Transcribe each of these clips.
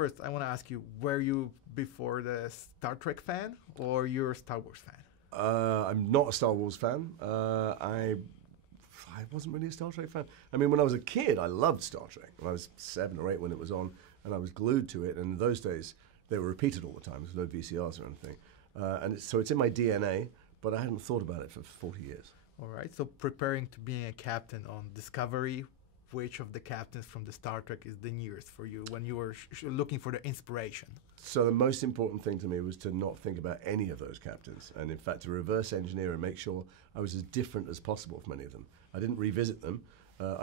first, I want to ask you: were you before the Star Trek fan or you're a Star Wars fan? I'm not a Star Wars fan. I wasn't really a Star Trek fan. I mean, when I was a kid, I loved Star Trek. When I was 7 or 8 when it was on, and I was glued to it. And in those days, they were repeated all the time. There's no VCRs or anything. So it's in my DNA, but I hadn't thought about it for 40 years. All right. So preparing to being a captain on Discovery, which of the captains from the Star Trek is the nearest for you when you were looking for the inspiration? So the most important thing to me was to not think about any of those captains, and in fact to reverse engineer and make sure I was as different as possible from any of them. I didn't revisit them.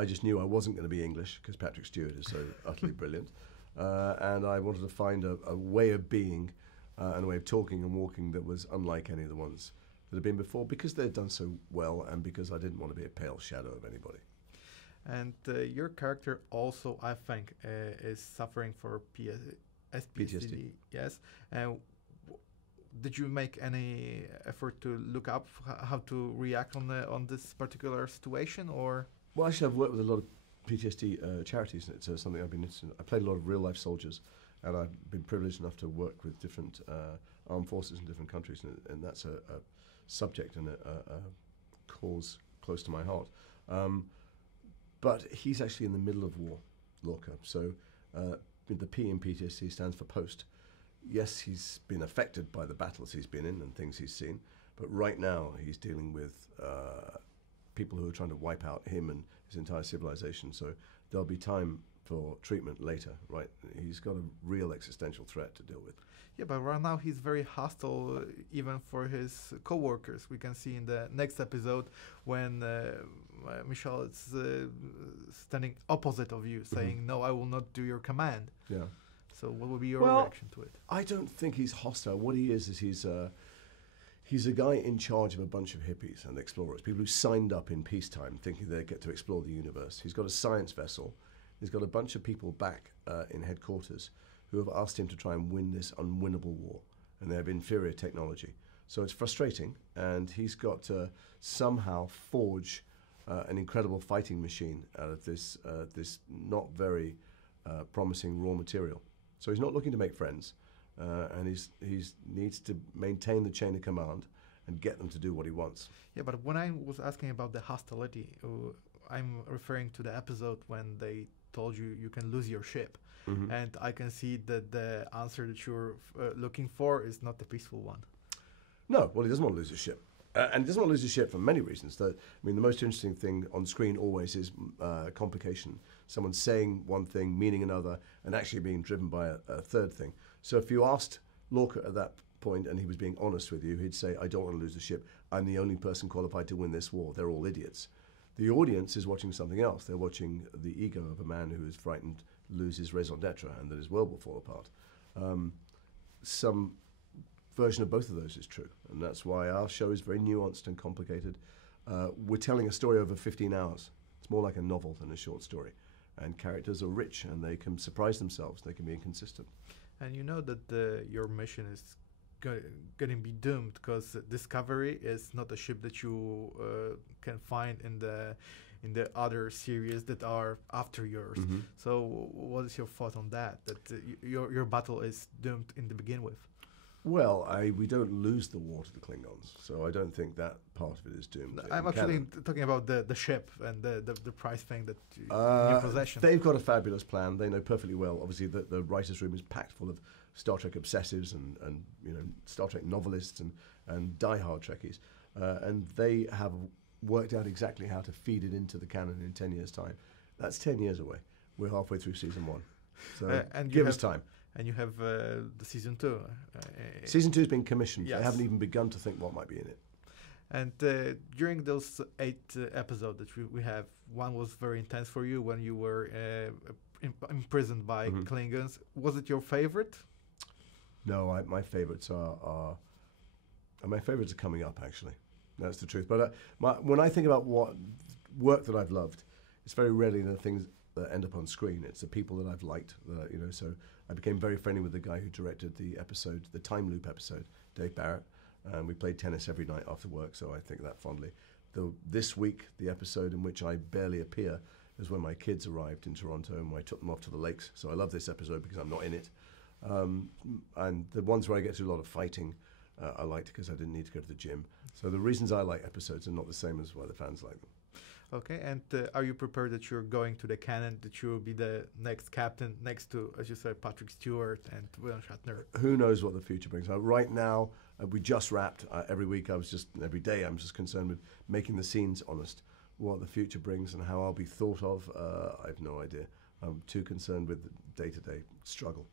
I just knew I wasn't going to be English because Patrick Stewart is so utterly brilliant. And I wanted to find a way of being and a way of talking and walking that was unlike any of the ones that had been before, because they had done so well and because I didn't want to be a pale shadow of anybody. And your character also, I think, is suffering for PTSD. Yes. Did you make any effort to look up how to react on this particular situation, or? Well, actually, I've worked with a lot of PTSD charities, and it's something I've been interested in. I played a lot of real-life soldiers, and I've been privileged enough to work with different armed forces in different countries, and that's a subject and a cause close to my heart. But he's actually in the middle of war, Lorca. So the P in PTSD stands for post. Yes, he's been affected by the battles he's been in and things he's seen, but right now he's dealing with people who are trying to wipe out him and his entire civilization. So there'll be time for treatment later, right? He's got a real existential threat to deal with. Yeah, but right now he's very hostile, even for his co-workers. We can see in the next episode when Michelle is standing opposite of you, saying, "No, I will not do your command." Yeah. So what would be your reaction to it? I don't think he's hostile. What he is he's a guy in charge of a bunch of hippies and explorers, people who signed up in peacetime thinking they get to explore the universe. He's got a science vessel. He's got a bunch of people back in headquarters who have asked him to try and win this unwinnable war, and they have inferior technology. So it's frustrating, and he's got to somehow forge an incredible fighting machine out of this not very promising raw material. So he's not looking to make friends, and he needs to maintain the chain of command and get them to do what he wants. Yeah, but when I was asking about the hostility, I'm referring to the episode when they told you can lose your ship. Mm-hmm. And I can see that the answer that you're looking for is not the peaceful one. No, well, he doesn't want to lose his ship. And he doesn't want to lose his ship for many reasons. The most interesting thing on screen always is complication. Someone saying one thing, meaning another, and actually being driven by a third thing. So if you asked Lorca at that point and he was being honest with you, he'd say, "I don't want to lose the ship. I'm the only person qualified to win this war. They're all idiots." The audience is watching something else. They're watching the ego of a man who is frightened to lose his raison d'etre and that his world will fall apart. Some version of both of those is true, and that's why our show is very nuanced and complicated. We're telling a story over 15 hours. It's more like a novel than a short story, and characters are rich and they can surprise themselves. They can be inconsistent. And you know that your mission is going to be doomed because Discovery is not a ship that you can find in the other series that are after yours. Mm-hmm. So what is your thought on that? That your battle is doomed in the begin with? Well, we don't lose the war to the Klingons, so I don't think that part of it is doomed. I'm actually talking about the ship and the prize thing that in your possession. They've got a fabulous plan. They know perfectly well. Obviously, the writers' room is packed full of Star Trek obsessives and Star Trek novelists and die-hard Trekkies, and they have worked out exactly how to feed it into the canon in 10 years' time. That's 10 years away. We're halfway through season 1, so give us time. And you have the season 2. Season 2 has been commissioned. Yes. They haven't even begun to think what might be in it. And during those 8 episodes that we have, one was very intense for you when you were imprisoned by Klingons. Was it your favorite? No, my favorites are my favorites are coming up, actually. That's the truth. But when I think about what work that I've loved, it's very rarely the things that end up on screen. It's the people that I've liked. So I became very friendly with the guy who directed the episode, the time loop episode, Dave Barrett. And we played tennis every night after work, so I think that fondly. This week, the episode in which I barely appear, is when my kids arrived in Toronto and I took them off to the lakes. So I love this episode because I'm not in it. And the ones where I get to do a lot of fighting, I liked because I didn't need to go to the gym. So the reasons I like episodes are not the same as why the fans like them. Okay, and are you prepared that you're going to the canon, that you will be the next captain next to, as you said, Patrick Stewart and William Shatner? Who knows what the future brings? Right now, we just wrapped. Every day I'm just concerned with making the scenes honest. What the future brings and how I'll be thought of, I have no idea. I'm too concerned with the day-to-day struggle.